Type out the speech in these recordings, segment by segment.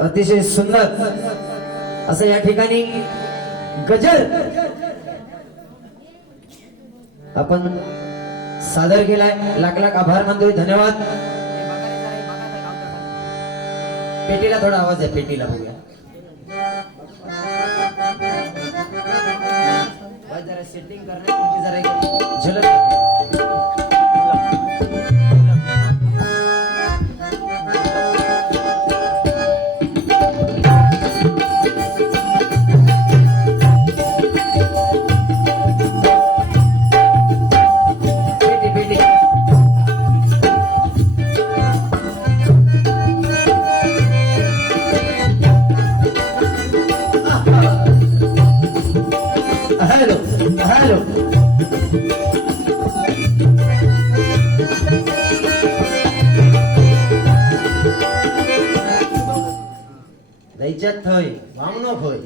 अतिशय सुंदर असं या ठिकाणी गजर आपण सादर केलाय. लाख लाख आभार मानतोय, धन्यवाद. पेटीला थोडा आवाज आहे, पेटीला बघूया. जरा सेटिंग करण्याची जरा झलक. हॅलो हॅलो थय वामनोक होय.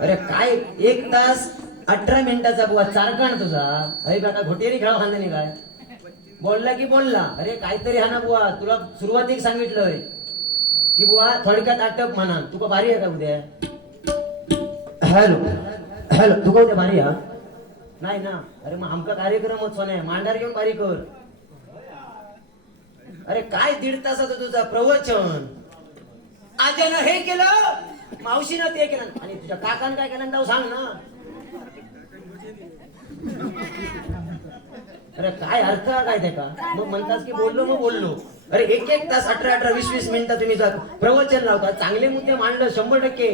अरे काय 1 तास 18 मिनिटाचा बुवा चारकाण तुझा. अरे काका घोटेरी खेळा खांद्याने काय बोलला की बोलला. अरे काहीतरी हा ना बुवा, तुला सुरुवातीक सांगितलंय की बुवा थोडक्यात आटप म्हणा. तुका भारी आहे का उद्या? हॅलो हॅलो तुका उद्या भारी हा नाही ना? अरे मग आमका कार्यक्रमच नाही, मांडार घेऊन भारी कर. अरे काय 1.5 तासाचं तुझा प्रवचन. आज्यानं हे केलं, मावशीनं ते केलं, आणि तुझ्या काकानं काय केलं जाऊ सांग ना. अरे काय अर्थ काय ते का? मग म्हणतात की बोललो मग बोललो. अरे 1 तास 18 20 मिनिटं तुम्ही प्रवचन लावता. चांगले मुद्दे मांडलं 100%.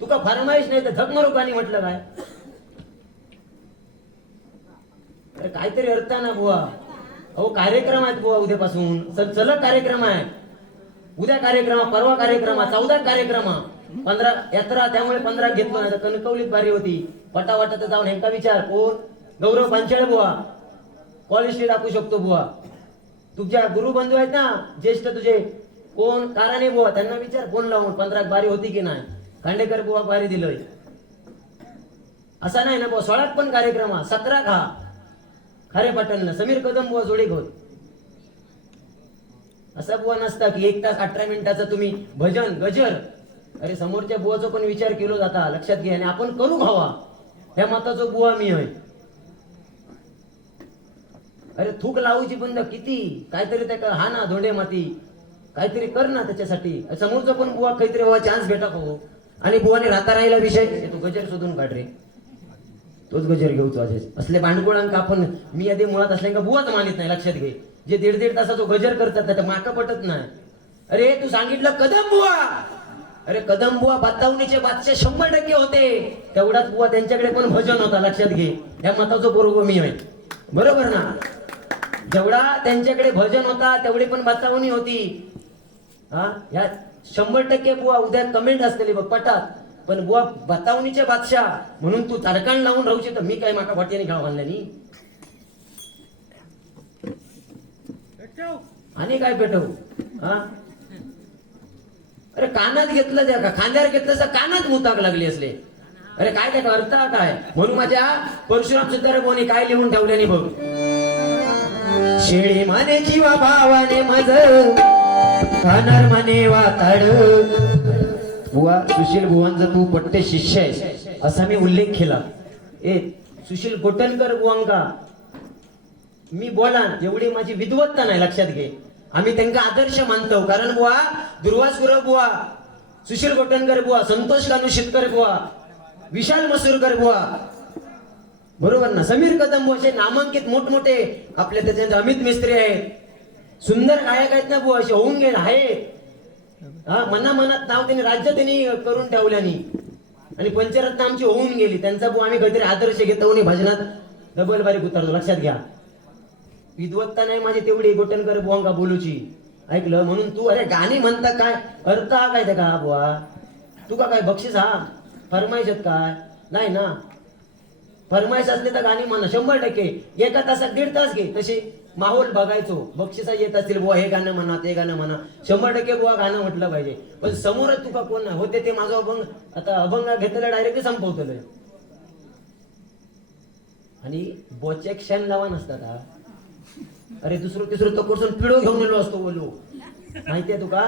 तुका फरमाईश नाही तर धक मारू का नाही म्हटलं काय? अरे काहीतरी अर्थ ना बुवा. अहो कार्यक्रम आहेत बुवा, उद्यापासून सलग कार्यक्रम आहे. उद्या कार्यक्रम, परवा कार्यक्रम, 14 कार्यक्रम, 15 यात्रा. त्यामुळे 15 घेतलो नाही तर कणकवलीत बारी होती. पटावाटात जाऊन हेंका विचार कोण गौरव पांचाळ बुवा कॉलेजला टाकू शकतो बुवा. तुझ्या गुरुबंधू आहेत ना ज्येष्ठ तुझे कोण काराने बुवा, त्यांना विचार फोन लावून 15 बारी होती की नाही. खांडेकर बुवा बारी दिलोय असा नाही ना बुवा. 16 पण कार्यक्रम 17 खा खरे पाटणला समीर कदम बुवा जोडे होत. असा बुवा नसता की 1 तास 18 मिनिटाचं तुम्ही भजन गजर. अरे समोरच्या बुवाचा पण विचार केलो जाता, लक्षात घ्या. आणि आपण करू भावा, ह्या मताचा बुवा मी आहे. अरे थूक लावूची बंद किती काहीतरी त्या हा ना धोंडे माती काहीतरी कर ना त्याच्यासाठी. समोरचा पण बुवा काहीतरी बाबा चान्स भेटा हो. आणि बुवाने राहता राहिला विषय तू गजर शोधून काढ रे, तोच गजर घेऊचो असले भांडगोळांका आपण मी आधी मुळात असल्या बुवाच मानित नाही. लक्षात घे, जे 1.5 तासाचा गजर करतात त्याच्या माका पटत नाही. अरे तू सांगितलं कदम बुवा. अरे कदम बुवा बातावणीचे बादशाह 100% होते. तेवढाच बुवा त्यांच्याकडे पण भजन होता. लक्षात घे, या मताचं बरोबर मी आहे. बरोबर ना? जेवढा त्यांच्याकडे भजन होता तेवढी पण बातावणी होती. हा या 100% बुवा उद्या कमेंट असलेली बघ पटात. पण बुवा बातावणीचे बादशाह म्हणून तू तारकाण लावून राहू तर मी काय माका वाट्याने घाव घालण्यानी आणि काय पेटवू. हा अरे कानात घेतलं त्या का खांद्यावर घेतलं तर कानात मुताक लागली असले. अरे काय त्याचा अर्थ काय? म्हणून माझ्या परशुराम सुद्धा बोनी काय लिहून ठेवल्याने बघ. शेळी माने जीवा भावाने मज खाणार माने वाताड. बुवा सुशील बुवांचा तू पट्टे शिष्य आहेस असा मी उल्लेख केला. सुशील गोटनकर बुवांका मी बोला एवढी माझी विद्वत्ता नाही. लक्षात घे, आम्ही त्यांना आदर्श मानतो. कारण बुवा दुर्वास गुरव बुवा, सुशील गोटनकर बुवा, संतोष कानुशितकर बुवा, विशाल मसूरकर बुवा, बरोबर ना, समीर कदम बुवा, असे नामांकित मोठमोठे आपले त्याच्यानंतर अमित मिस्त्री आहेत. सुंदर गायक आहेत ना बुवा, असे होऊन गेले आहेत. हा मनात नाव त्यांनी राज्य त्यांनी करून ठेवल्यानी आणि पंचरत्न आमची होऊन गेली. त्यांचा बुवा आम्ही काहीतरी आदर्श घेतो आणि भजनात डबल बारीक उतरतो. लक्षात घ्या, विद्वत्ता नाही माझी तेवढी गोटनकर बुवांका बोलूची. ऐकलं म्हणून तू अरे गाणी म्हणता काय अर्थ हा काय त्या का बुवा? तुका काय बक्षीस हा फरमाईश काय नाही ना? फरमाईश असले तर गाणी म्हणा 100%. 1 तासात 1.5 तास घे तशी माहोल बघायचो. बक्षिसा येत असतील बुवा हे गाणं म्हणा ते गाणं म्हणा 100% बुवा गाणं म्हटलं पाहिजे. पण समोरच तुका कोण नाही होते ते माझं अभंग. आता अभंग घेतलेलं डायरेक्ट संपवतलं. आणि बोचे क्षण लावा नसतात हा. अरे दुसरं तिसरं तो कोर्सून पिढो घेऊन आलो असतो बोलू माहितीये तुका.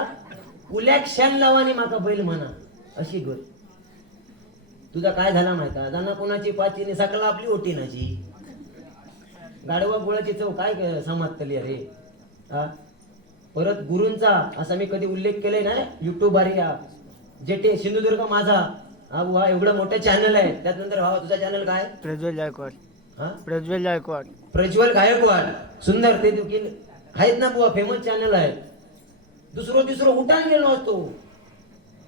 उल्याक शेण लावानी माका बैल म्हणा अशी गोष्ट. तुझा काय झाला माहिती जाना कोणाची पाचीने सकला आपली ओटीनाची गाडवा गुळाची चव काय समजतली अरे. परत गुरूंचा असा मी कधी उल्लेख केलाय ना युट्यूब जे ते सिंधुदुर्ग माझा हा बुवा एवढं मोठं चॅनल आहे. त्यानंतर भावा तुझा चॅनल काय प्रज्वल गायकवाड. हा प्रज्वल गायकवाड. प्रज्वल गायकवाड. सुंदर ते देखील आहेत ना बुवा फेमस चॅनल आहे. दुसरं तिसरं उठान गेलो असतो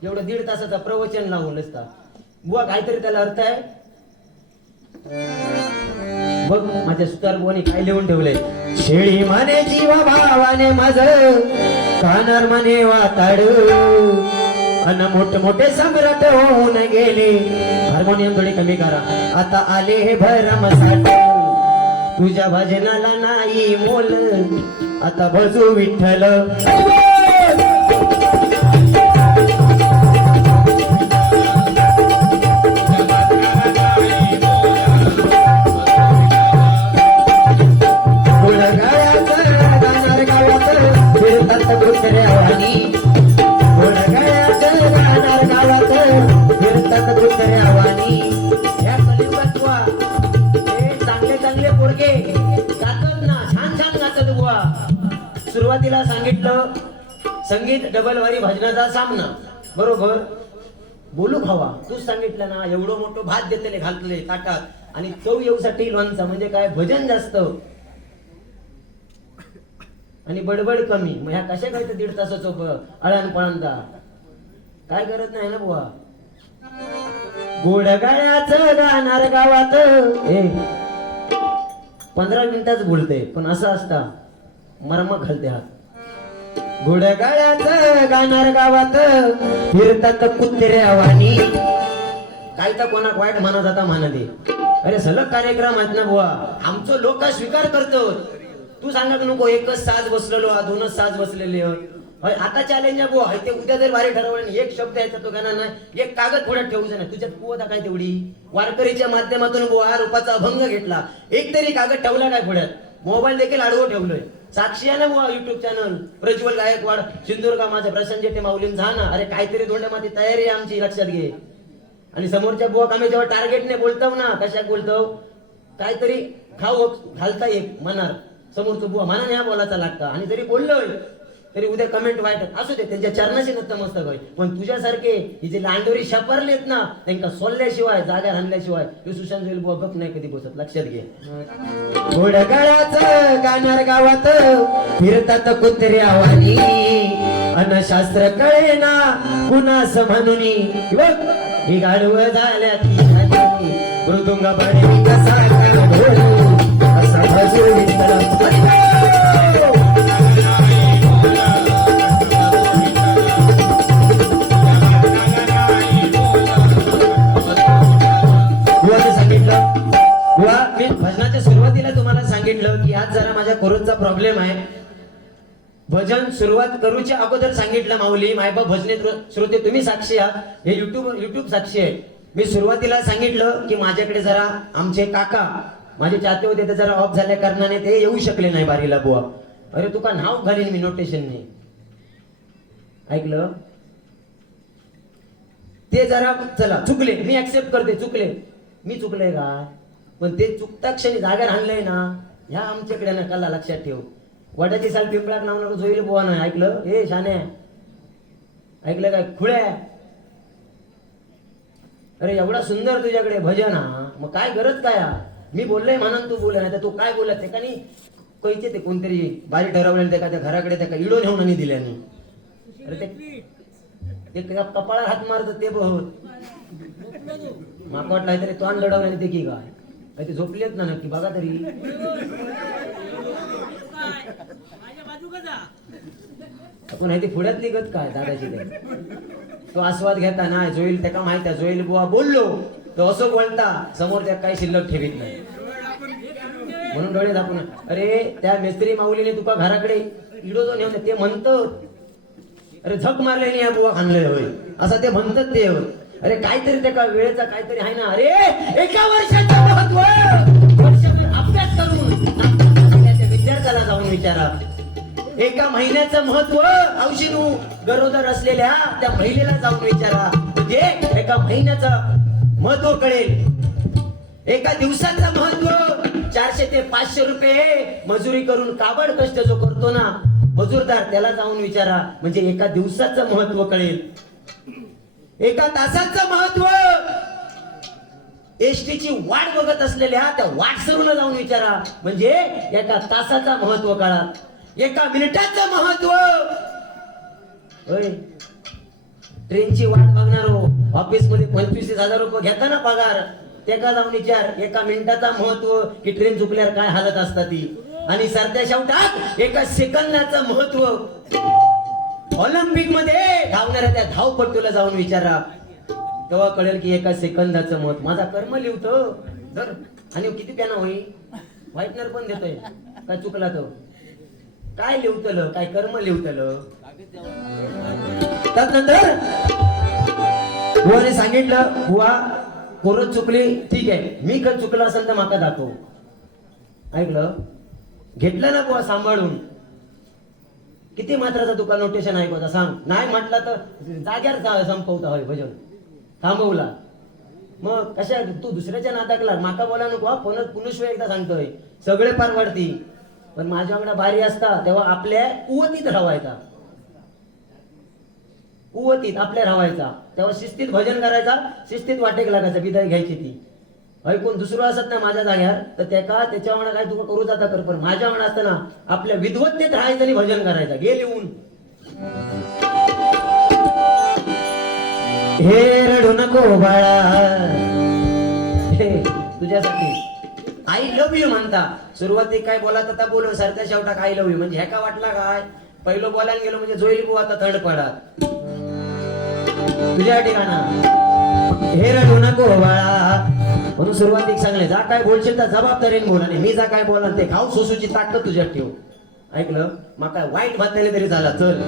एवढं 1.5 तासाचा प्रवचन लावून असता बुवा काहीतरी त्याला अर्थ आहे. बघ माझ्या सुतार बुवानी काय लिहून ठेवलंय. शेळी माने जीवा भावाने माझ कानार माने वाताड अन मोठे सम्राट होऊन गेले. हार्मोनियम थोडी कमी करा. आता आले हे भरमसाठ तुझ्या भजनाला नाही मोल आता भजू विठ्ठल. चांगले पोरगे गातात ना छान गातात बुवा. सुरुवातीला सांगितलं संगीत डबल वारी भजनाचा सामना बरोबर बोलू खावा. तूच सांगितलं ना एवढं मोठं भात देतले घालतले ताटात आणि चव येऊसाठी लोणचा म्हणजे काय भजन जास्त आणि बडबड कमी. मग ह्या कशा काय 1.5 तासाचं अळण पळणता काय करत नाही ना बुवा. गोडगाळ्याचं गाणार गावात 15 मिनिटाच बोलते पण असं असता मर्म घालते हात. घोडगाळ्याचं गाणार गावात फिरतात कुत्र्या वाणी काय तर कोणाक वाईट म्हणत आता म्हणते. अरे सलग कार्यक्रम आहेत ना बुवा आमचं लोक स्वीकार करतो. तू सांगत नको एकच साज बसलेलो 2च साज बसलेले आता चॅलेंज आहे बुवा. ते उद्या जर भारी ठरवलं एक शब्द यायचा तो गाणं नाही एक कागद पुढ्यात ठेवूचा नाही. तुझ्यात कुवता काय तेवढी वारकरीच्या माध्यमातून बुवा रूपाचा अभंग घेतला एक तरी कागद ठेवला काय पुढ्यात. मोबाईल देखील आडवं ठेवलोय. साक्षी आहे ना बुवा युट्यूब चॅनल प्रज्वल गायकवाड सिंधुदुर्ग माझा प्रशांत जेठे माऊलीन झाना. अरे काहीतरी दोंड्यामध्ये तयारी आहे आमची लक्षात घे. आणि समोरच्या बुवा आम्ही जेव्हा टार्गेटने बोलतो ना कशा बोलतो काहीतरी खाऊ घालता एक मनार समोरचं बुवा मनाने ह्या बोलायचा लागता. आणि जरी बोललोय तरी उद्या कमेंट वाईट असू दे त्यांच्या चरणाशी नतमस्तक होय. पण तुझ्यासारखे ही जे लांडोरी शापरलेत ना त्यांना सोडल्याशिवाय जागा आणल्याशिवाय तू सुशांत जोईल बुवा गप नाही कधी बसत लक्षात घे. घोडगाळाचं गाणार गावात फिरतात कुत्र्या वाणी अन शास्त्र कळे ना कुणास म्हणून ही गाडव झाल्या ती मृदुंग बडे कसा असा भजू विठ्ठल. मी भजनाच्या सुरुवातीला तुम्हाला सांगितलं की आज जरा माझ्या कोरोनाचा प्रॉब्लेम आहे. भजन सुरुवात करूच्या अगोदर सांगितलं माऊली मायबा भजने श्रोते तुम्ही साक्षी आहात. हे युट्यूब साक्षी आहे. मी सुरुवातीला सांगितलं की माझ्याकडे जरा आमचे काका माझे चाहते होते ते जरा ऑफ झाल्या कारणाने ते येऊ शकले नाही बारीला बुवा. अरे तुका नाव घालीन मी नोटेशनने ऐकलं. ते जरा चला चुकले मी ऍक्सेप्ट करते चुकले मी चुकले का पण ते चुकता क्षणी जाग्यावर आणलंय ना ह्या आमच्याकडे ना कला लक्षात ठेव. वडाची साल पिंपळाक नाव जोईल बुवा नाही ऐकलं. हे शाने ऐकलं काय खुळ्या. अरे एवढा सुंदर तुझ्याकडे भजन हा मग काय गरज काय मी बोललोय म्हणून तू बोलला नाही तर तू काय बोलत ते का नाही कैचे ते कोणतरी बारी ठरवले ते का त्या घराकडे त्या इडो नेऊन आणि दिल्याने. अरे ते कपाळा हात मारत ते बहुत माका वाटलं तरी तोंड लढवल्याने ते की काय ते झोपलेत ना नक्की बघा तरी. आपण ती पुढ्यातली गत काय दादाची तो आस्वाद घेता ना जोईल त्याका माहित आहे जोईल बुवा बोललो तो असं बोलता समोर त्या काही शिल्लक ठेवीत नाही म्हणून डोळे दाखवून. अरे त्या मेस्त्री माऊलीने तुका घराकडे इडो जो नेऊन ते म्हणत अरे झक मारले नाही बुवा खाणले होय असं ते म्हणतात ते. अरे काहीतरी त्या वेळेचा काहीतरी आहे ना. अरे एका वर्षाचा महत्व अभ्यास करून विद्यार्थ्याला जाऊन विचारा एका महिन्याचं महत्व औषधू गरोदर असलेल्या त्या महिलेला जाऊन विचारा, म्हणजे एका महिन्याचं महत्व कळेल. एका दिवसाचं महत्व 400 ते 500 रुपये मजुरी करून काबड कष्ट जो करतो ना मजूरदार, त्याला जाऊन विचारा, म्हणजे एका दिवसाचं महत्व कळेल. एका तासाचं महत्व एसटीची वाट बघत असलेल्या त्या वाटसरूला जाऊन विचारा, म्हणजे एका तासाचा महत्व कळा. एका मिनिटाचं महत्व, ट्रेनची वाट बघणार हो, ऑफिस मध्ये 25,000 रुपये घेता ना पगार, त्याला जाऊन विचार एका मिनिटाचा महत्व, की ट्रेन चुकल्यावर काय हालत असतात ती. आणि सरत्या शेवटात एका सेकंदाचं महत्व. ऑलिम्पिक मध्ये धावणाऱ्या त्या धावपटूला जाऊन विचारा, तेव्हा कळेल की एका सेकंदाचं महत्व. माझा कर्म लिहतो जर, आणि किती त्यांना होई व्हाईटनर पण देतोय काय चुकला तो, काय लिहतलं, काय कर्म लिहतलं. त्यानंतर बुवाने सांगितलं, बुवा कोरच चुकली ठीक आहे, मी कधी चुकला असेल तर माका दाखव. ऐकलं, घेतलं ना बुवा सांभाळून. किती मात्राचा तुका नोटेशन ऐकवता सांग, नाही म्हटलं तर जाग्यावर संपवता होय भजन, थांबवला. मग कशा तू दुसऱ्याच्या नादाकला माका बोला नको, पुनश्व एकदा सांगतोय, सगळे पार वाढती. पण माझ्याकडे बारी असता तेव्हा आपल्या कुवतीत राहायचा, कुवतीत आपल्या राहायचा, तेव्हा शिस्तीत भजन करायचा, शिस्तीत वाटेक लागायचा, विदाय घ्यायची ती. ऐकून दुसरं असत ना माझ्या जाग्यावर तर त्याच्यावर काय तुका करू जाता कर, पण माझ्या म्हणा असताना आपल्या विद्वत्तेत राहायचं आणि भजन करायचं. गे लिहून, हे रडू नको बाळा, हे तुझ्यासाठी आई लव्ह यू म्हणता. सुरुवाती काय बोला तर बोलव, सरत्या शेवटाक आई लव्ह यू, म्हणजे ह्याका वाटला काय पहिलं बोलायला गेलो म्हणजे जोईल बुवा आता थंड पडा तुझ्या ठिकाणा. हे रडू नको बाळा म्हणून सुरुवातीक सांगले, जा काय बोलशील तर जबाबदारीने बोला, नाही मी जा काय बोला ते खाऊ सोसूची ताकद तुझ्यात ठेव. ऐकलं, मग काय वाईट भातल्याने तरी झाला चल.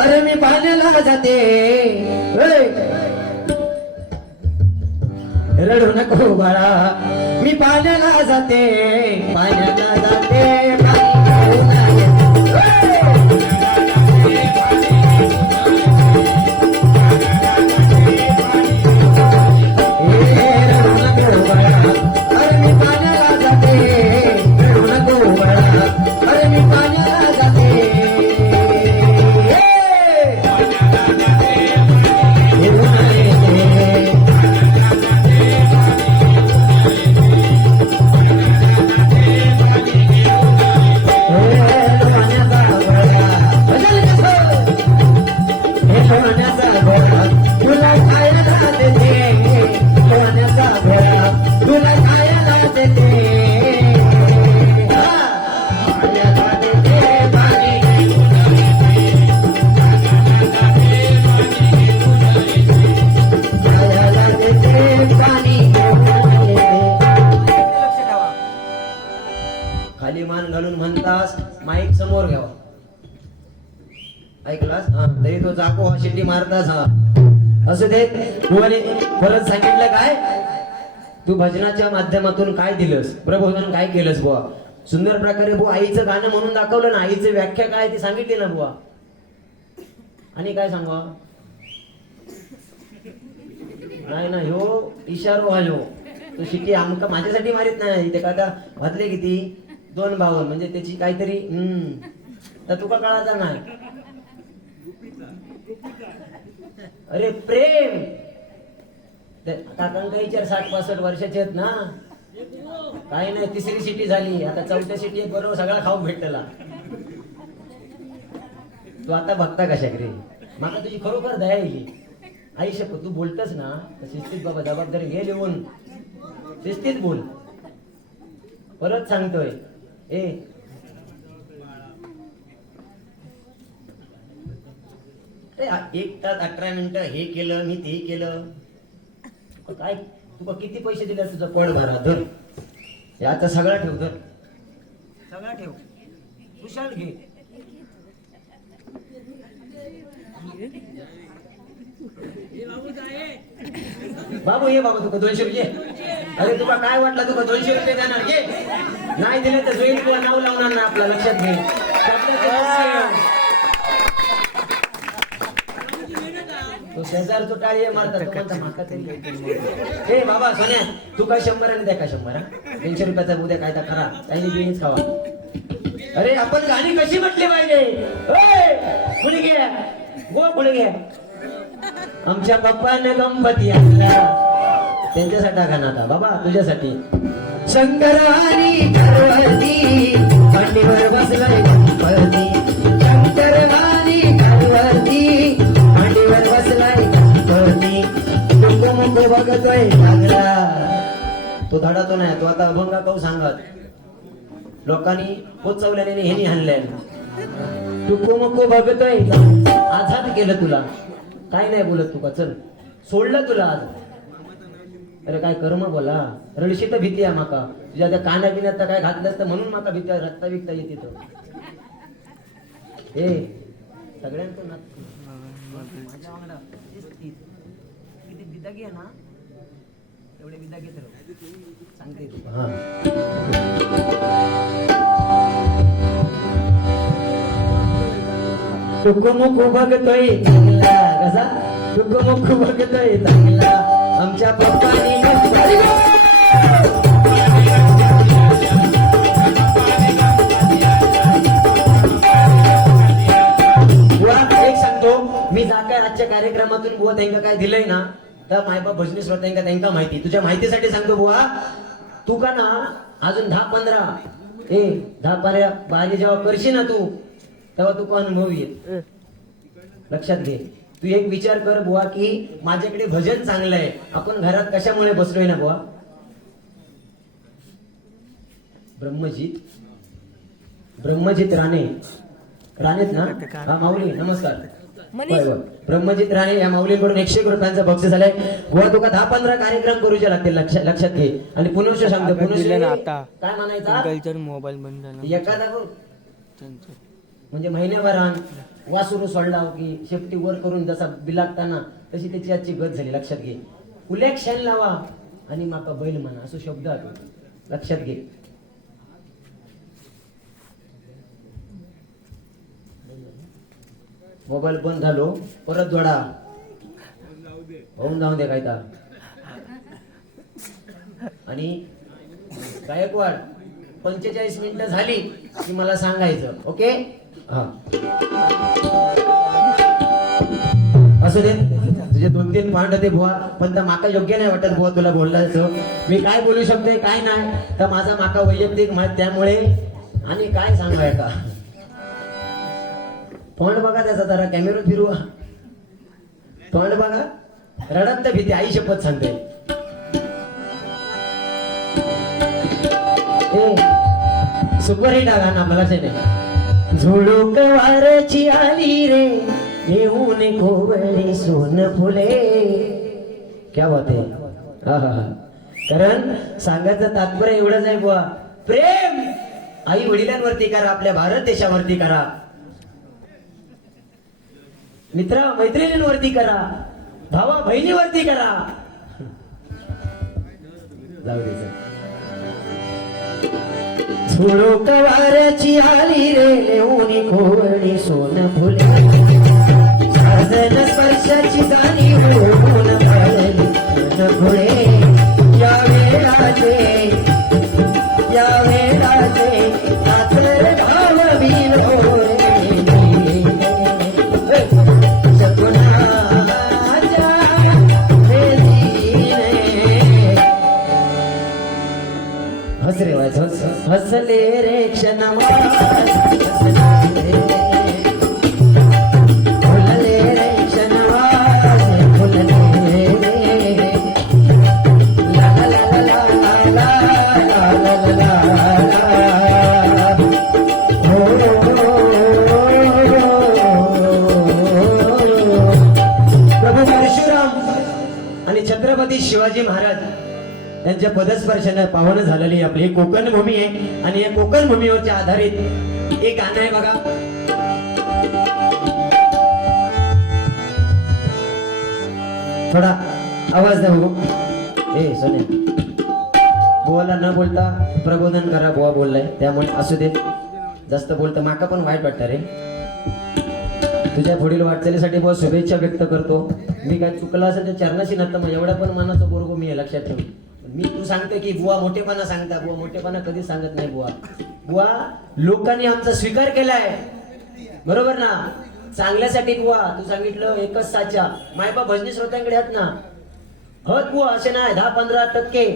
अरे मी पाण्याला जाते, रडू नको बाळा, मी पाण्याला जाते, पाण्याला जाते, खाली मान घालून म्हणतास माईक समोर घ्यावा. ऐकलास, हा तरी तो जाको हा शिट्टी मारतास. हा असं दे. परत सांगितलं काय, तू भजनाच्या माध्यमातून काय दिलंस, प्रबोधन काय केलंस बुवा. सुंदर प्रकारे बुवा आईचं गाणं म्हणून दाखवलं ना, आईची व्याख्या काय ती सांगितली ना बुवा. आणि काय सांगवा नाही ना, ह्यो इशारो हा ह्यो तो शिट्टी आमका माझ्यासाठी मारित नाही. ते का भाजले किती 252 म्हणजे त्याची काहीतरी तर तुका कळायचा नाही. अरे प्रेम, काकांका विचार 60-65 वर्षाचे आहेत ना, काही नाही, तिसरी सिटी झाली, आता 4थ्या सिटी बरोबर सगळा खाऊ भेटला. तू आता बघता कशा रे, माका तुझी खरोखर दया येईल. आई शपथ, तू बोलतस ना तर शिस्तीत बाबा, जबाबदारी घे लिहून, शिस्तीत बोल. परत सांगतोय, 1 तास 18 मिनिटं हे केलं मी ते केलं. काय तुका किती पैसे दिले तुझं पोळ भरा, धर आता सगळा ठेव, धर सगळा ठेव, कुशाल घे. बाबू ये बाबा, तुका 200 रुपये. अरे तुका काय वाटलं, तुका 200 रुपये देणार घे, नाही दिले तर 200 रुपये नाव लावणार ना आपला, लक्षात घे. तो शेजार तो टाळी मारतात तो म्हणता माका तरी हे बाबा सोन्या तू काय 100 आणि द्या का 100 200 रुपयाचा उद्या काय तर खरा काही बिनीच खावा अरे आपण गाणी कशी म्हटली पाहिजे पुढे घ्या गो पुढे घ्या आमच्या पप्पाने गणपती आणला त्यांच्यासाठी गाणं आता बाबा तुझ्यासाठी शंकरानी पार्वती पांडीवर बसलाय गणपती शंकरानी पार्वती पांडीवर बसलाय गणपती डोंगो मुंगो बघतोय चांगला तो धडातो नाही तो आता अभंगा कहू सांगत लोकांनी पोचवल्याने हेनी हाणलंय टुको मको बघतोय आझाद केलं तुला काय नाही बोलत तुका चल सोडलं तुला आज अरे काय कर्म बोला रडशी तर भीती आहे माका तुझ्या त्या काना बिण्यात तर काय घातलं तर म्हणून माका भीती रक्ता विकता येते तो हे सगळ्यांचं ना माझ्या वांगडा किती बिदागी आहे ना तेवढे बिदागीच राहू सांगते टुकुमुकू बघतोय चांगला कसा टुकुमुकू बघतोय चांगला आमच्या पप्पानी एक सांगतो मी जा काय आजच्या कार्यक्रमातून बुवा त्यांना काय दिलंय ना तर मायबाप भजनी श्रोत्यांका त्यांका माहिती तुझ्या माहितीसाठी सांगतो बुवा तू का ना अजून 10-15 10 जेव्हा करशील ना तू तेव्हा तू अनुभव येईल लक्षात घे तू एक विचार कर बुवा की माझ्याकडे भजन चांगलं आहे आपण घरात कशामुळे बसलोय ना बुवा ब्रह्मजित राणेत ना हा माऊली नमस्कार ब्रह्मजित राणे या माऊलीकडून 101 रुपयांचा बक्षीस झालाय बुवा तुका 10-15 कार्यक्रम करूचे लागतील लक्षात घे आणि पुनश्च सांगतो काय म्हणायचा मोबाईल बंद एखादा म्हणजे महिन्याभरान वासुरू सोडला की शेपटी वर करून जसा बिलागताना तशी त्याची आजची गत झाली लक्षात घे उल्लेख शेण लावा आणि माका बैल म्हणा असं शब्द आहे लक्षात घे मोबाईल बंद झालो परत जोडा होऊन जाऊ दे काय आणि गायकवाड 45 मिनिटं झाली की मला सांगायचं ओके हा असू दे तुझे 2-3 पॉइंट होते बुवा पण तर माका योग्य नाही वाटत बुवा तुला बोललायचं मी काय बोलू शकते काय नाही तर माझा माका वैयक्तिक माहित त्यामुळे आणि काय सांगाय का तोंड बघा त्याचा जरा कॅमेरा फिरवा तोंड बघा रडत तर भीती आई शपथ सांगते सुपरहिट हा गाणं मला नाही झुळूक वारची आली रे येऊन कोवळी सोन फुले क्या बात आहे हा कारण सांगायचं तात्पर्य एवढंच आहे बुवा प्रेम आई वडिलांवरती करा आपल्या भारत देशावरती करा मित्र मैत्रिणींवरती करा भावा बहिणीवरती करा जाऊ दे झुळूक वाऱ्याची आली रे लेऊनी कोवळी सोन फुले साजन स्पर्शाची जाणीव होऊन पळली मन फुले या वेळाचे कातर भाव वीर हसरे हसले रे फुलले रे क्षणवास फुलले ला ला ला ला ला ला प्रभू परशुराम आणि छत्रपती शिवाजी महाराज त्यांच्या पदस्पर्शाने पावन झालेली आपली कोकण भूमी आहे आणि या कोकण भूमीवरच्या आधारित एक गाणं आहे बघा थोडा आवाज द्या बघू ए सोने बुवाला न बोलता प्रबोधन करा बुवा बोललाय त्यामुळे असू दे जास्त बोलतं माका पण वाईट वाटतं रे. तुझ्या पुढील वाटचालीसाठी बुवा शुभेच्छा व्यक्त करतो. मी काय चुकलं असेल तर चरणाशी नसतं, मग एवढ्या पण मनाचं बोरगो मी आहे, लक्षात ठेव. मी तू सांगते की बुवा मोठेपणा सांगता, बुवा मोठेपणा कधी सांगत नाही. बुवा बुवा लोकांनी आमचा स्वीकार केलाय, बरोबर ना, चांगल्यासाठी. बुवा तू सांगितलं एकच साचा, मायबा भजनी श्रोत्यांकडे आहेत ना, होत बुवा असे नाही 10-15%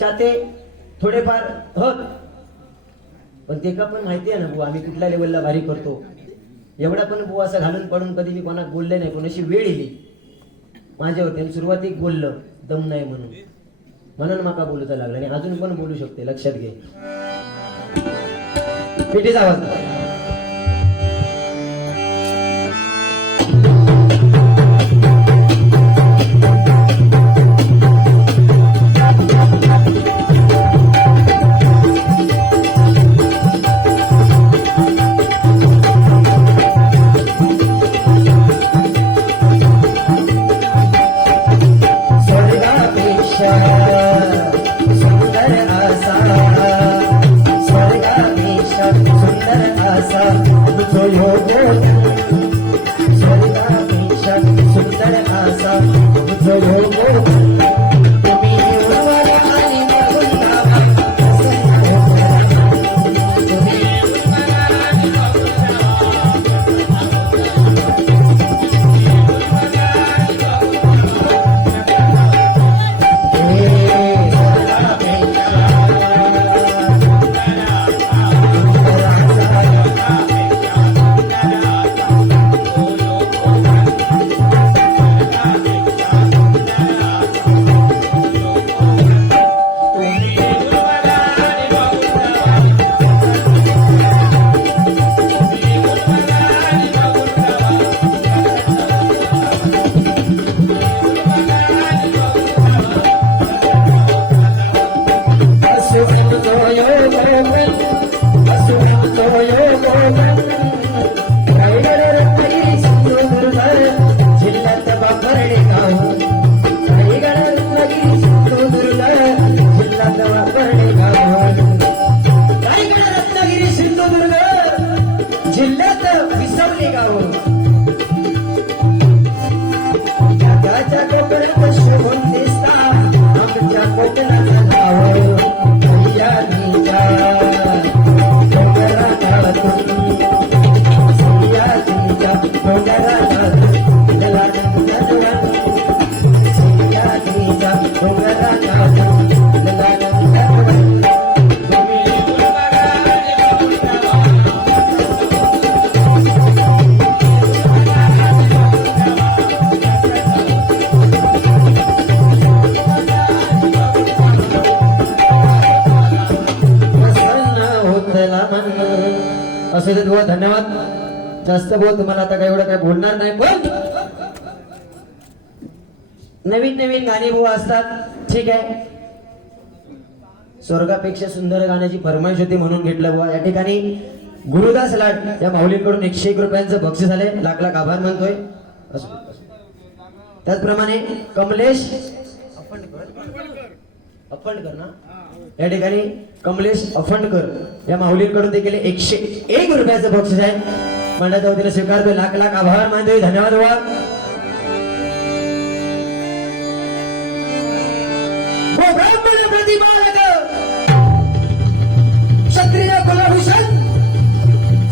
चाहते थोडेफार होत, पण ते का पण माहिती आहे ना बुवा आम्ही कुठल्या लेवलला भारी करतो. एवढा पण बुवा असं घालून पडून कधी मी कोणाक बोलले नाही, पण अशी वेळ येईल माझ्यावरती आणि सुरुवातीक बोललं दम नाही म्हणून माका बोलूचा लागला आणि अजून पण बोलू शकते, लक्षात घे. पेटीचा आवाज. असू दे बुवा, धन्यवाद. जास्त बोल, तुम्हाला आता काय एवढं काय बोलणार नाही, पण नवीन नवीन गाणी बुवा असतात, ठीक आहे. स्वर्गापेक्षा सुंदर गाण्याची फरमाईश होती म्हणून घेतलं बुवा. या ठिकाणी गुरुदास लाड या माऊलींकडून 101 रुपयांचं बक्षीस आले, लाख लाख आभार मानतोय. त्याचप्रमाणे कमलेश अफंडकर ना, या ठिकाणी कमलेश अफंडकर या माऊलींकडून देखील 101 रुपयाचं बक्षीस आहे, मंडळाच्या वतीने स्वीकारतोय, लाख लाख आभार मानतोय. धन्यवाद बुवा. ब्राह्मण प्रतिपालक क्षत्रिय कुलभूषण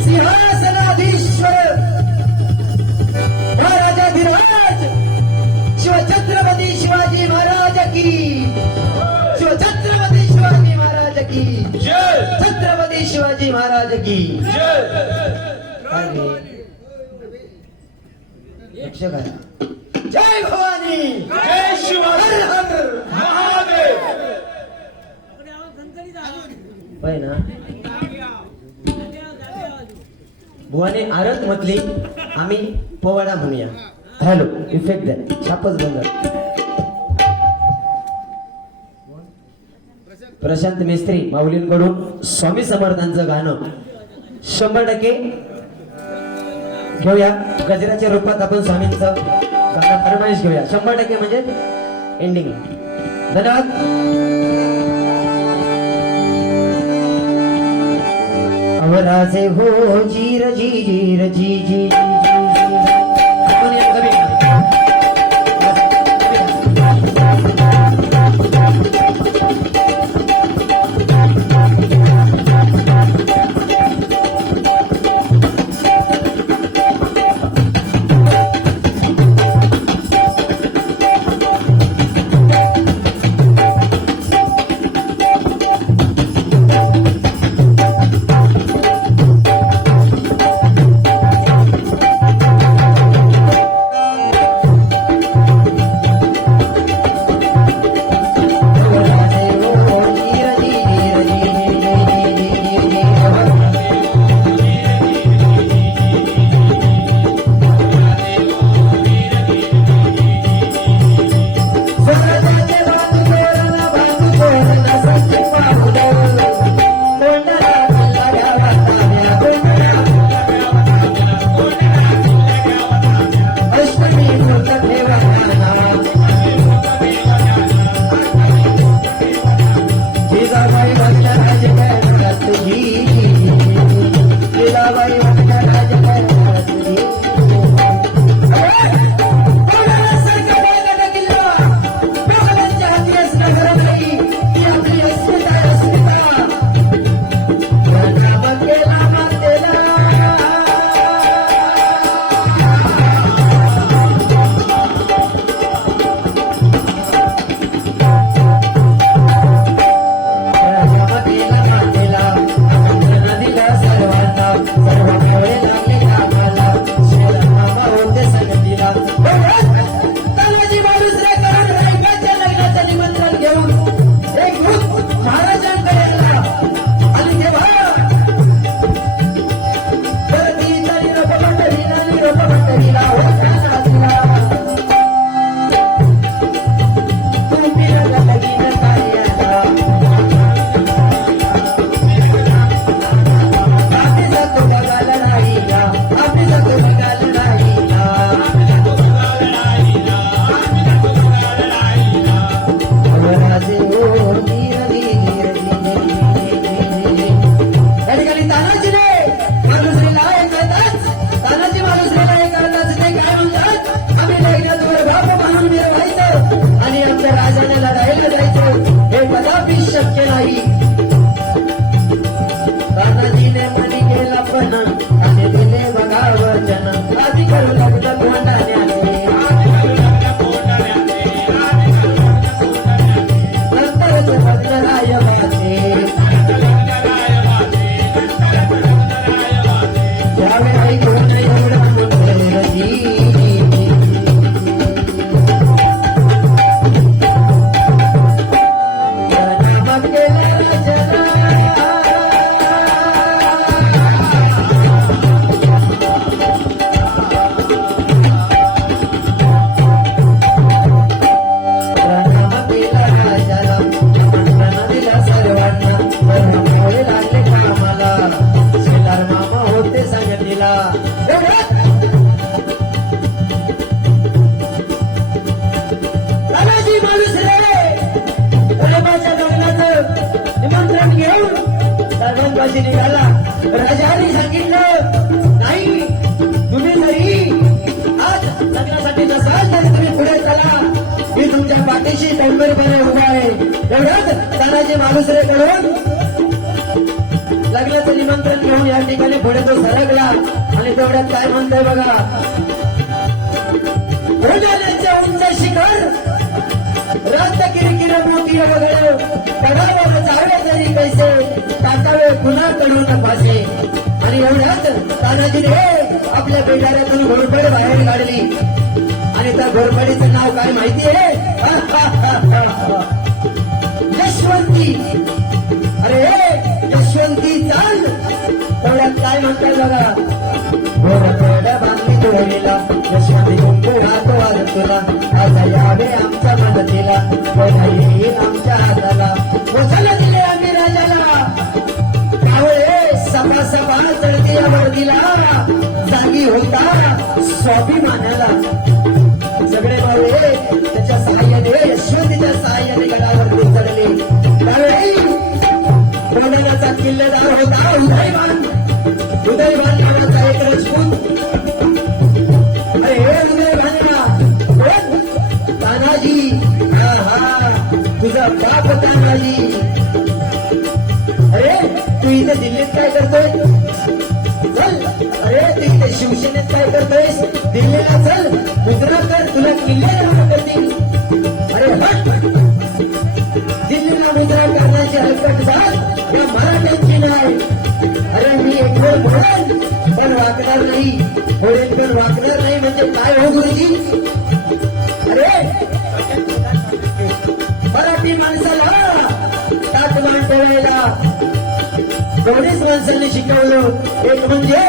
सिंहासनाधीश्वर महाराजाधिराज शिवछत्रपती शिवाजी महाराज की, शिवछत्रपती शिवाजी महाराज की, छत्रपती शिवाजी महाराज की. लक्ष काय, जय भवानी, जय शिवाजी हर हर महादेव. पाय ना बुवाने आरत म्हटली, आम्ही पोवाडा म्हणूया. हॅलो, इफेक्ट द्या, छापच बंद. प्रशांत मिस्त्री माऊलींकडून स्वामी समर्थांचं गाणं 100% घेऊया. गजराच्या रूपात आपण स्वामींचं गाणं फरमाईश घेऊया, 100% म्हणजे एंडिंग. धन्यवाद. राजे हो जीर जी जीर जी जी आपण एक कवी शक्य नाही तानाजीने मनी केला पण असे दिले बघा वचन आधी करू लागलं कोंडाण्याचे नंतर तो बदलाय माझे त्यावेळी घेऊन एवढं मुंडे जी निघाला राजाने सांगितलं नाही तुम्ही जरी आज लग्नासाठी नसाल तरी तुम्ही पुढे चला मी तुमच्या पाठीशी खंबीरपणे उभा आहे एवढंच तानाजी मालुसरे कडून लग्नाचं निमंत्रण घेऊन या ठिकाणी पुढे तो सरकला आणि तेवढ्यात काय म्हणतोय बघा भोजनाच्या उंच शिखर रक्त किरकिर मोठी वगैरे पगारावर जावे तरी कैसे टाकावे पुन्हा कडून तपासे आणि एवढ्यात तानाजीने आपल्या बेजाऱ्यातून घोरपड बाहेर काढली आणि त्या घोरपडीचं नाव काय माहिती आहे यशवंती अरे यशवंती चाल तेवढ्यात काय म्हणतात बघा घोरपड बांधली तुळणीला यशवंती कुंकू हात वाज तुला आता यावे आमच्या मदतीला येईल आमच्या हाताला मोठ्याला दिले आम्ही राजाला त्यावेळे सभा सभा चढती या वर्दीला जागी होता स्वाभिमानाला सगळे बाळे त्याच्या सहाय्याने यशवंतीच्या सहाय्याने गडावरती चढले त्यावेळी प्रबळाचा किल्लेदार होता उदयमान दिल्लीला चल मुद्रा कर तुला किल्ले करतील अरे हट दिल्लीला मुद्रा करण्याची हरकत झाली या मराठ्यांची नाही अरे मी एकवेळ बोलेन पण वागणार नाही बोलेन पण वागणार नाही म्हणजे काय हो गुरुजी अरे मराठी माणसाला ताकमान ठेवायला दोन्हीच माणसांनी शिकवलं एक म्हणजे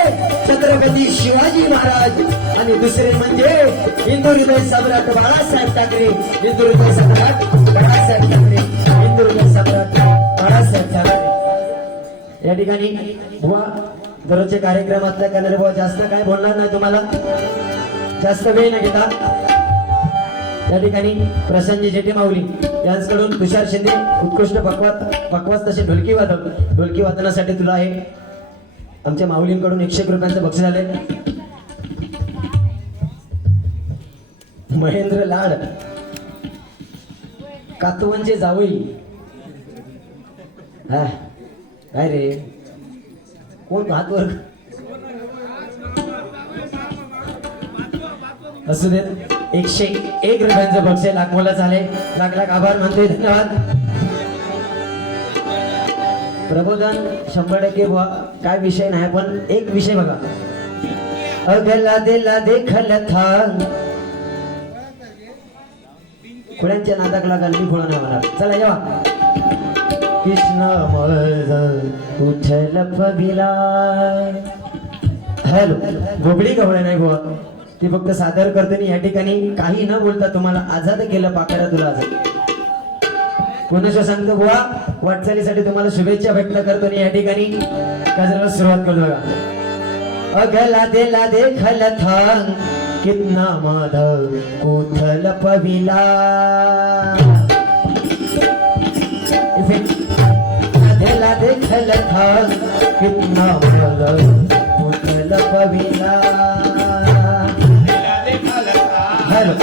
छत्रपती शिवाजी महाराज आणि दुसरे म्हणजे हिंदू हृदय सम्राट बाळासाहेब ठाकरे हिंदू हृदय सम्राट बाळासाहेब ठाकरे हिंदू हृदय सम्राट बाळासाहेब ठाकरे या ठिकाणी बुवा दररोजच्या कार्यक्रमातल्या करणारे बुवा जास्त काय बोलणार नाही तुम्हाला जास्त वेळ न घेता या ठिकाणी प्रशांतजी जेठे माऊली यांच्याकडून तुषार शिंदे उत्कृष्ट पकवास तसे ढोलकी वादनासाठी तुला आहे आमच्या माऊलींकडून 101 रुपयांचं बक्षीस आले महेंद्र लाड कातवांचे जावई हा काय रे कोण हात वर असू देत 101 रुपयांचं बक्षीस लाखमोला झाले लाख लाख आभार मानतोय धन्यवाद प्रबोधन 100% बुवा काय विषय नाही पण एक विषय बघा अगला दिला देखल था खुड्यांच्या नादाक लागल मी खुळा नाही म्हणा चला येवा कृष्ण मज उठल पबिला हॅलो गोबडी गवळे नाही बुवा ती फक्त सादर करते या ठिकाणी काही न बोलता तुम्हाला आझाद केलं पाकरा तुला आझाद पुन्हा सांगतो बुवा वाटचालीसाठी तुम्हाला शुभेच्छा व्यक्त करतो या ठिकाणी गजराला सुरुवात करतो बघा अगला दिला देखल था कितना मध उथल पविला दिला देखल था कितना मध उथल पविला हेलो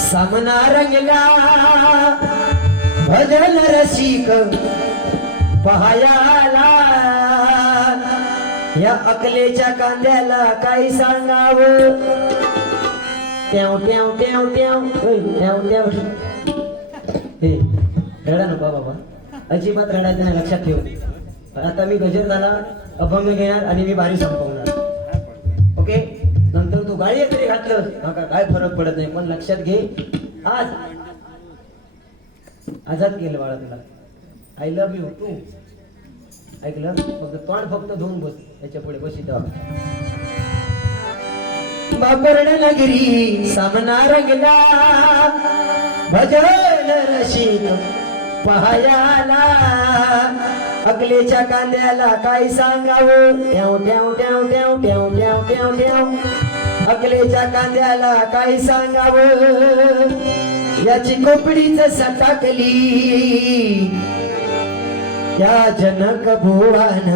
सामना रंगला भजन रसिक पहायाला या अकलेच्या कांद्याला काही सांगावं ट्याव ट्याव ट्याव ट्याव ट्याव ट्याव हे रडा नको बाबा अजिबात रडायचं नाही लक्षात ठेव आता मी गजर झाला अभंग घेणार आणि मी बारी संपवणार ओके नंतर तू गाडी तरी घातलं नका काय फरक पडत नाही पण लक्षात घे आज आझाद केलं बाळा तुला आय लव्ह यू तू ऐकलं फक्त तोंड फक्त धुवून बस त्याच्या पुढे बस इथं बापरडनगिरी सामना रंगला भजन रसिक पहायाला अकलेच्या कांद्याला काय सांगावं ट्याव ट्याव ट्याव ट्याव ट्याव ट्याव ट्याव ट्याव अकलेच्या कांद्याला काय सांगावं याची कोपडीच सटाकली या जनक भुवन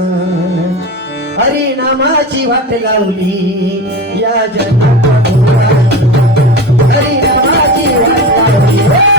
हरिनामाची वाट लावली या जनक भुवन हरिनामाची वाट लावली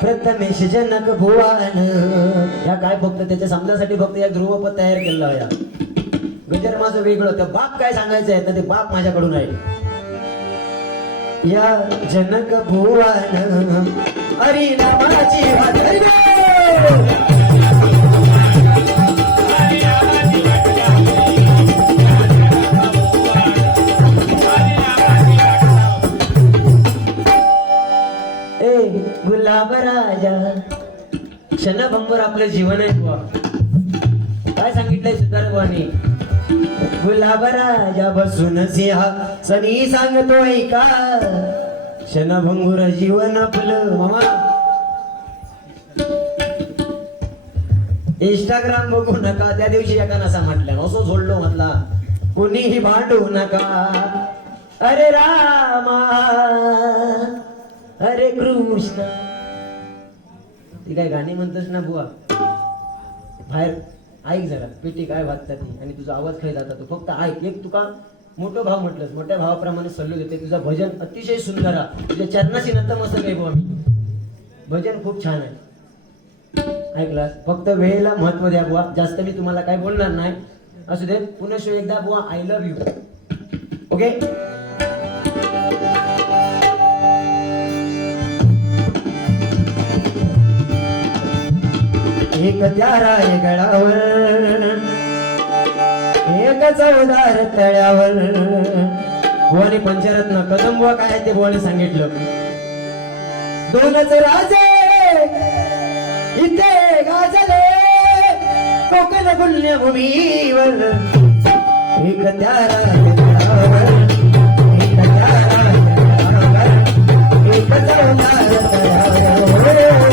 प्रथमेश जनक भुवन या काय फक्त त्याच्या समजासाठी फक्त या ध्रुवपद तयार केलेला या गजर माझं वेगळं तर बाप काय सांगायचं आहे ना ते बाप माझ्याकडून आहे या जनक भुवन हरी नामाची वाटणी. गुलाब राजा क्षणभंगूर आपलं जीवन आहे बुवा. काय सांगितलंय सुधारवानी गुलाब राजा बसून सिंहा सनी सांगतो ऐका क्षणभंगूर जीवन आपलं. मामा इंस्टाग्राम बघू नका त्या दिवशी एका नसा म्हटलं असं सोडलो म्हटला कुणीही भांडू नका अरे रामा हरे कृष्ण. ती काय गाणी म्हणतस ना बुवा बाहेर ऐक जरा पेटी काय वाजता ती आणि तुझा आवाज खाई जाता तो फक्त ऐक. एक तुका मोठं भाव म्हटलंस मोठ्या भावाप्रमाणे सल्लो देते तुझं भजन अतिशय सुंदर आहे तुझ्या चरणाशी नतमस्तक आहे बुवा मी भजन खूप छान आहे ऐकलास फक्त वेळेला महत्व द्या बुवा जास्त मी तुम्हाला काय बोलणार नाही असू दे पुनश्च एकदा बुवा आय लव्ह यू ओके. एक त्यारा गडावर एक चौदार तळ्यावर बुवानी पंचरत्न कदम बुवा काय ते बुवाने सांगितलं. दोनच राजे इथे गाजले कोकण पुण्यभूमीवर एक त्यारा गडावर एक त्यारा गडावर एक चौदार तळ्यावर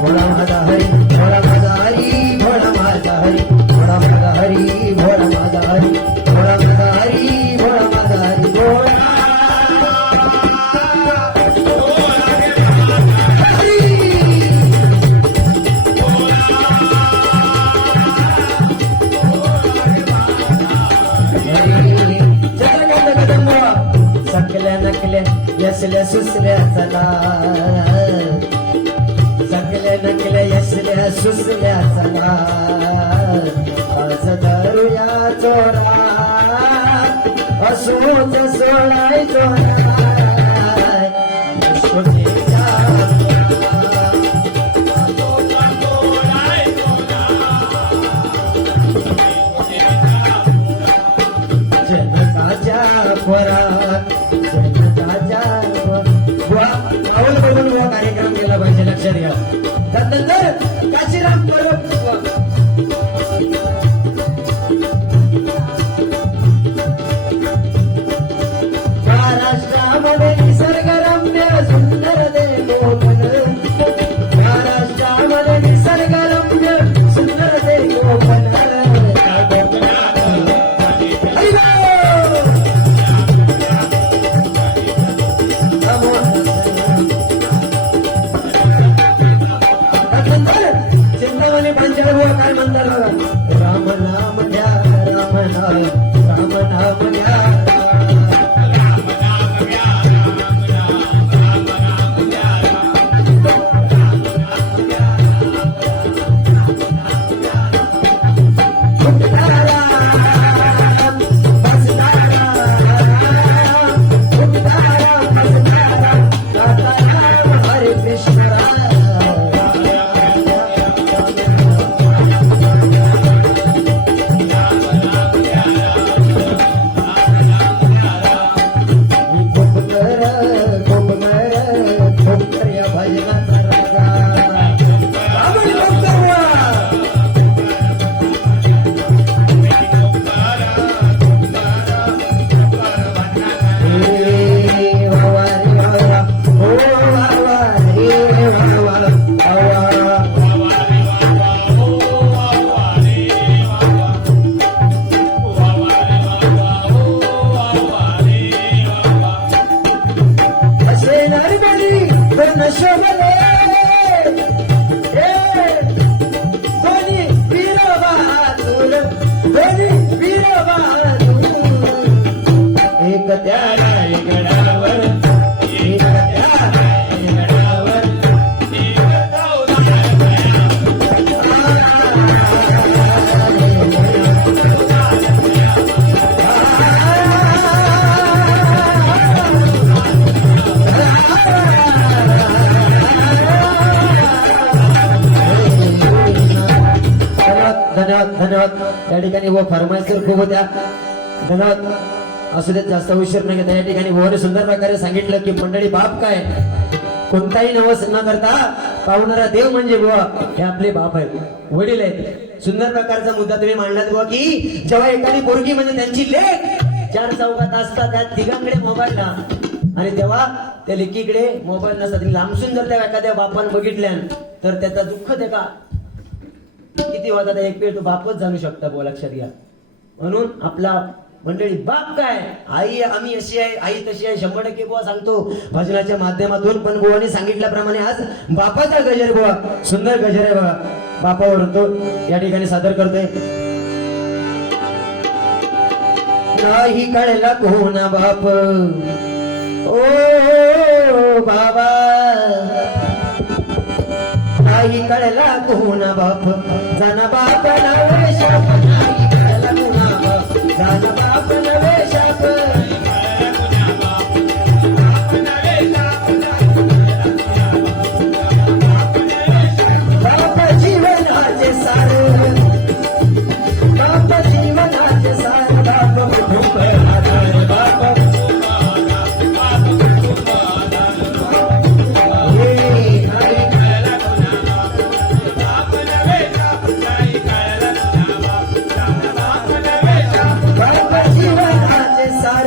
भोळा माझा हरी असल्या सुसल्या चला सगळ्या नकल्या यसल्या सुसल्या चला आज धरूया चोरा असोच सोडाय चोरा जनताच्या पोरात जनताच्या कार्यक्रम केला पाहिजे लक्षात घ्या त्यानंतर काशीराम महाराष्ट्रामध्ये निसर्गरम्य सुंदर देवोपन महाराष्ट्रामध्ये निसर्गरम्य सुंदर देवोपन चिंतामणी पांचळ बुवा काय म्हणतात बघा राम नाम घ्या राम नाम घ्या हरे कृष्ण एक त्या गडावर एक त्या गडावर धन्यवाद या ठिकाणी व फरमाईश खूप होत्या धन्यवाद असू देत जास्त उशीर न घेता या ठिकाणी भवाने सुंदर प्रकारे सांगितलं की मंडळी बाप काय कोणताही नवस न करता पावणारा देव म्हणजे बुवा हे आपले बाप आहेत वडील आहेत सुंदर प्रकारचा मुद्दा तुम्ही मांडलात बुवा की जेव्हा एखादी पोरगी म्हणजे त्यांची लेक चार चौकात असतात त्या तिघांकडे मोबाईल ना आणि तेव्हा त्या लेकीकडे मोबाईल नसतात लांबसून जर त्या एखाद्या बापान बघितल्या तर त्याचा दुःख ते का किती होता एक वेळ तो बापच जाणू शकता बुवा लक्षात घ्या म्हणून आपला मंडळी बाप काय आई आम्ही अशी आहे आई तशी आहे 100% बुवा सांगतो भजनाच्या माध्यमातून पण बुवाने सांगितल्याप्रमाणे आज बापाचा गजर बुवा सुंदर गजर आहे बघा बापावरून तो या ठिकाणी सादर करतोय नाही कळला कोणा बाप ओ बाबा नाही कळला कोणा बाप जाना बाप नवे शाप नाही कळला कोणा बाप जाना बाप नवे शाप बाप जीवनाचे सार बाप जीवनाचे सार बाप सार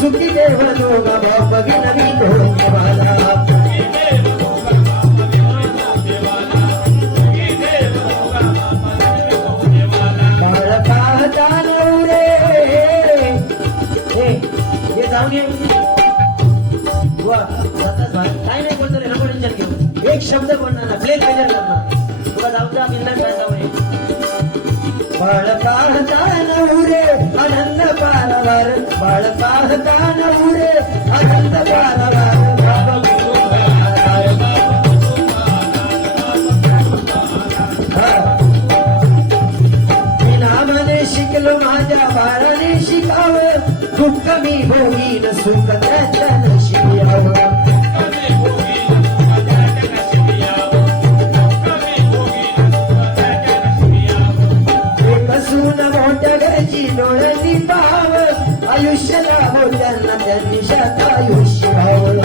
सुखी देव दोघा भाऊ बघिनवी धोकेवाला बाळकाचा नवरे हे जाऊन ये वा जाताच भाई काय नाही बोलतो रे नको टेन्शन घेऊ एक शब्द बोलणार ना प्लेन मेजर करणार तुला जाऊ द्या बिंदास जायचा म्हणे बाळकाचा नवरे आनंद पारावर बाळकाचा नवरे आनंद पारावर मी नामाने शिकलो माझ्या बाळाने शिकावं दुःख मी भोगीन सुख त्याच्या नशियावं कसून मोठ्या घरची डोळ्यांनी पाहावं आयुष्याला मोठ्यांना त्यांनी शात आयुष्य व्हावं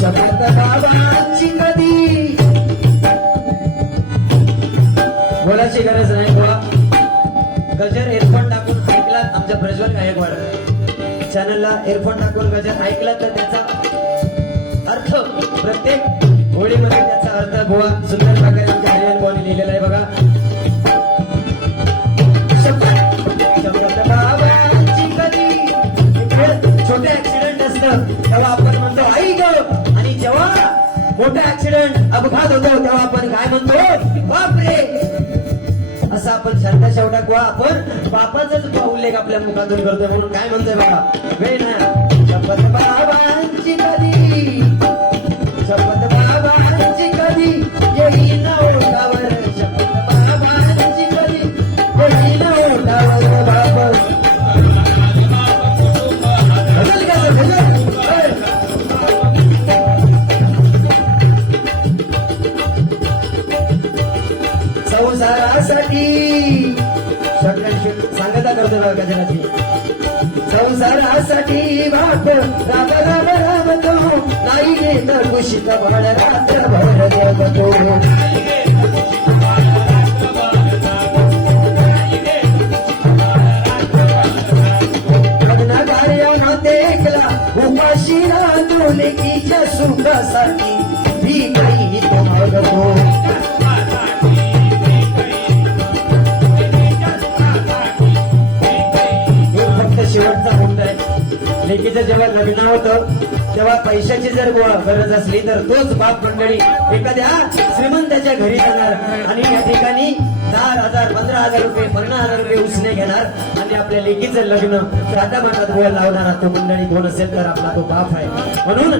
शब्द बाबांची कधी बोलायची गरज नाही बुवा गजर एअरफोन टाकून ऐकला आमच्या प्रज्वल गायकवाड चॅनलला एअरफोन टाकून गजर ऐकला तर त्याचा अर्थ प्रत्येक ओळीमध्ये त्याचा अर्थ बुवा सुंदर प्रकारे आमच्या हरियाण बुवाने लिहिलेला आहे बघा शब्द बाबांची कधी छोटे ऍक्सिडेंट असतं तेव्हा आपण म्हणतो आई ग आणि जेव्हा मोठा ऍक्सिडेंट अपघात होतो तेव्हा आपण काय म्हणतो बापरे असं आपण शब्द शेवटा किंवा आपण बापाचाच उल्लेख आपल्या मुखातून करतोय म्हणून काय म्हणतोय बघा वेळ ना शपथ बाबांची कधी शपथ बाबांची कधी येईल ओठावर शपथ बाबांची कधी येईल ओठावर बाबा बदल कसं बदल संसारासाठी सांगता करतो बघा गजराची संसारासाठी बाप राम राम राम तो नाही घेत कुशीत बाळ रात्रभर देवतो लग्न कार्यामध्ये एकला उपाशी राहतो लेकीच्या सुखासाठी ही काही तो मागतो शेवटचा मुद्दा आहे लेकीचं जेव्हा लग्न होतं तेव्हा पैशाची जर गरज असली तर तोच बाप मंडळी एखाद्या श्रीमंताच्या घरी जाणार आणि या ठिकाणी 10,000 15,000 रुपये 50,000 रुपये उसने घेणार आणि आपल्या लेकीचं लग्न राधा मातात गोळ्या लावणारा तो मंडळी कोण असेल तर आपला तो बाप आहे म्हणून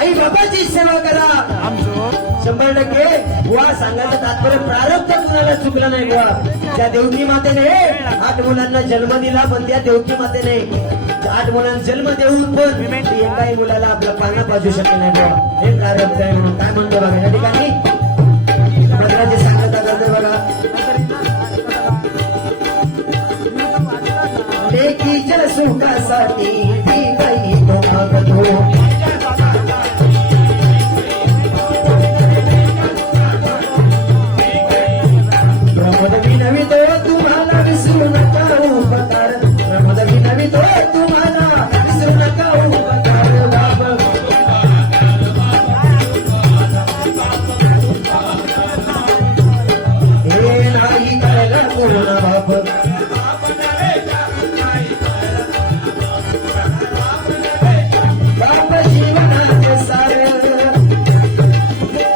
आई बाबाची सेवा करा 100% बुवा सांगायचं तात्पर्य प्रारब्ध कुणाला चुकलं नाही बुवा त्या देवकी मातेने 8 मुलांना जन्म दिला पण त्या देवकी मातेने 8 मुलांना जन्म देऊन पण एकाही मुलाला आपलं पाळणं पाजू शकले नाही बुवा हे प्रारब्ध आहे म्हणून काय म्हणतो बघा या ठिकाणी भद्राची सांगता करते बघा लेकीच्या सुखासाठी ती काही मागतो नवी तो तुम्हाला विसरू नका उपकार नवी नवी तो तुम्हाला विसरू नका उपकार बाबा हे नाही करायला पूर्ण बाप बाप जीवनाचे सार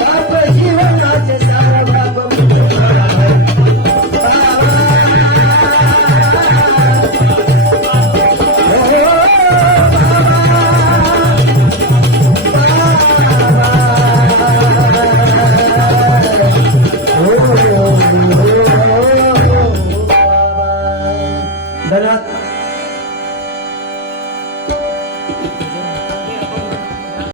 बाप जीवनाचे सार बाप धन्यवाद.